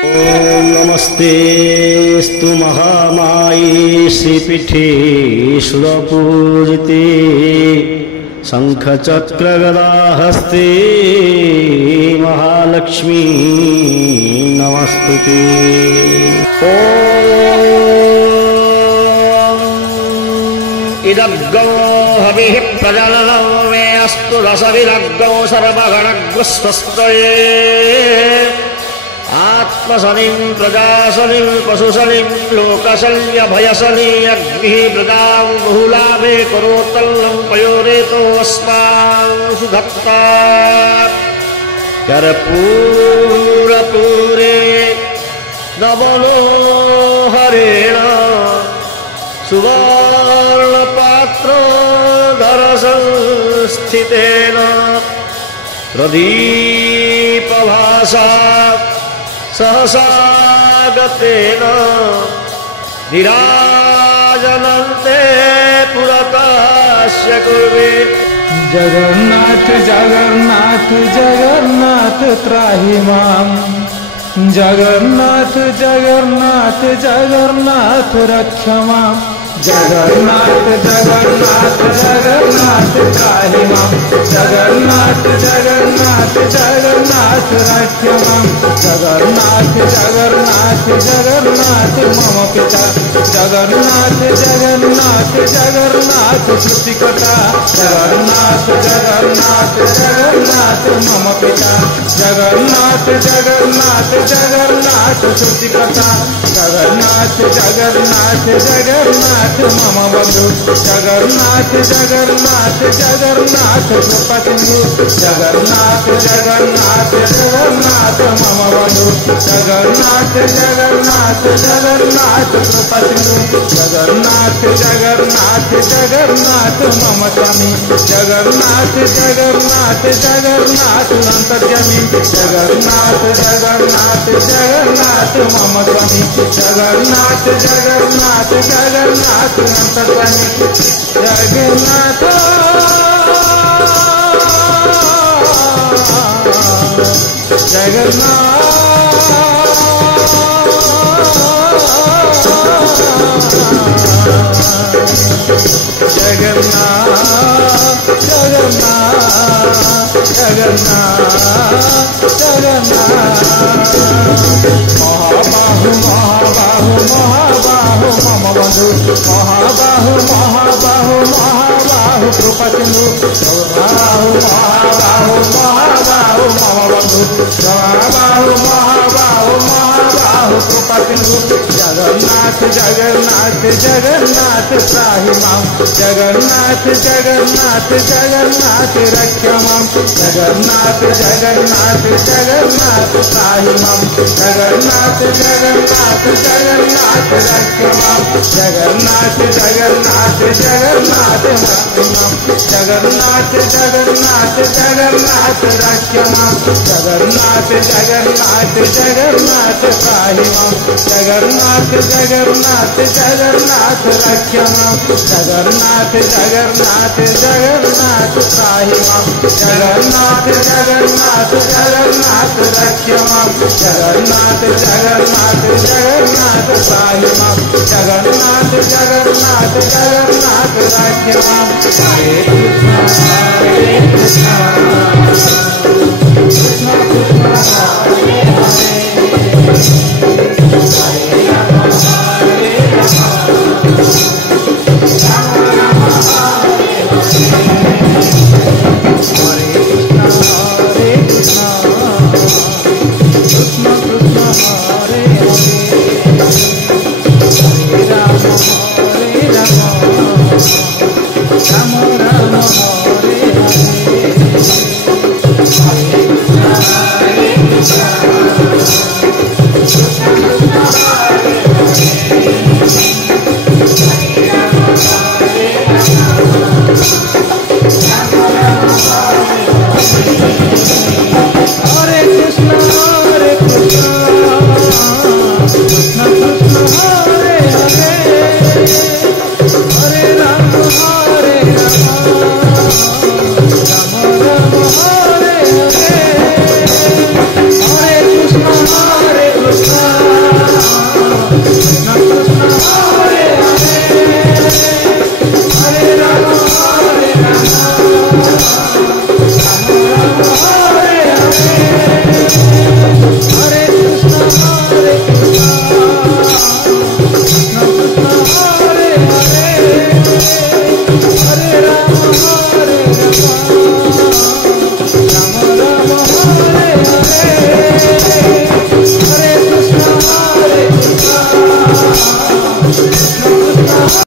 ओम नमस्तेस्तु महामाये श्रीपीठे सुरपूजिते शंखचक्रगदाहस्ते महालक्ष्मी नमस्तुते। ओम इदग्गो हविः प्रजननो मे अस्तु रसविदग्गो सर्वगणग्रस्तये आत्मशनिं प्रजाशनिं पशुशनिं लोकशल्यभयशनि अग्निः प्रजां बहुलाभे करोत्तल्लं पयोरेतो अस्मान् सुधत्ता कर्पूरपूरे नवमनोहरेण सुवर्णपात्रोदरसंस्थितेन प्रदीपभासा सहसागतेन निराजनन्ते पुरतस्य कुर्वे। जगन्नाथ जगन्नाथ जगन्नाथ त्राहि माम्, जगन्नाथ जगन्नाथ जगन्नाथ रक्ष माम्। जगन्नाथ जगन्नाथ जगन्नाथ त्राहि माम्, जगन्नाथ जगन्नाथ जगन्नाथ रक्ष माम्। जगन्नाथ जगन्नाथ जगन्नाथ मम पिता, जगन्नाथ जगन्नाथ जगन्नाथ सृष्टिकर्ता। जगन्नाथ जगन्नाथ जगन्नाथ मम पिता, जगन्नाथ जगन्नाथ जगन्नाथ सृष्टिकर्ता। जगन्नाथ जगन्नाथ जगन्नाथ मम बंधु, जगन्नाथ जगन्नाथ जगन्नाथ कृपासिंधु। जगन्नाथ जगन्नाथ जगन्नाथ मम बंधु, जगन्नाथ जगन्नाथ जगन्नाथ कृपासिंधु। जगन्नाथ जगन्नाथ जगन्नाथ मम स्वामी, जगन्नाथ जगन्नाथ जगन्नाथ अंतर्यामी। जगन्नाथ जगन्नाथ जगन्नाथ मम स्वामी, जगन्नाथ जगन्नाथ जगन्नाथ अंतर्यामी। जगन्नाथ जगन्नाथ जगन्नाथ जगन्नाथ जगन्नाथ महाबाहु महाबाहु महाबाहु मम बंधु, महाबाहु महाबाहु महाबाहु कृपासिंधु। महाबाहु महाबाहु महाबाहु मम बंधु, महाबाहु महाबाहु महाबाहु कृपासिंधु। जगन्नाथ जगन्नाथ जगन्नाथ त्राहि माम्, जगन्नाथ जगन्नाथ जगन्नाथ रक्ष माम्। जगन्नाथ जगन्नाथ जगन्नाथ त्राहि माम्, जगन्नाथ जगन्नाथ जगन्नाथ रक्ष माम्। जगन्नाथ जगन्नाथ जगन्नाथ त्राहि माम्, जगन्नाथ जगन्नाथ जगन्नाथ रक्ष माम्। जगन्नाथ जगन्नाथ जगन्नाथ त्राहि माम्, जगन्नाथ जगन्नाथ जगन्नाथ रक्ष माम्। जगन्नाथ जगन्नाथ जगन्नाथ त्राहि माम्, जगन्नाथ जगन्नाथ जगन्नाथ रक्ष माम्। जगन्नाथ जगन्नाथ जगन्नाथ त्राहि माम्, जगन्नाथ जगन्नाथ जगन्नाथ रक्ष माम्। हरे कृष्ण कृष्ण कृष्ण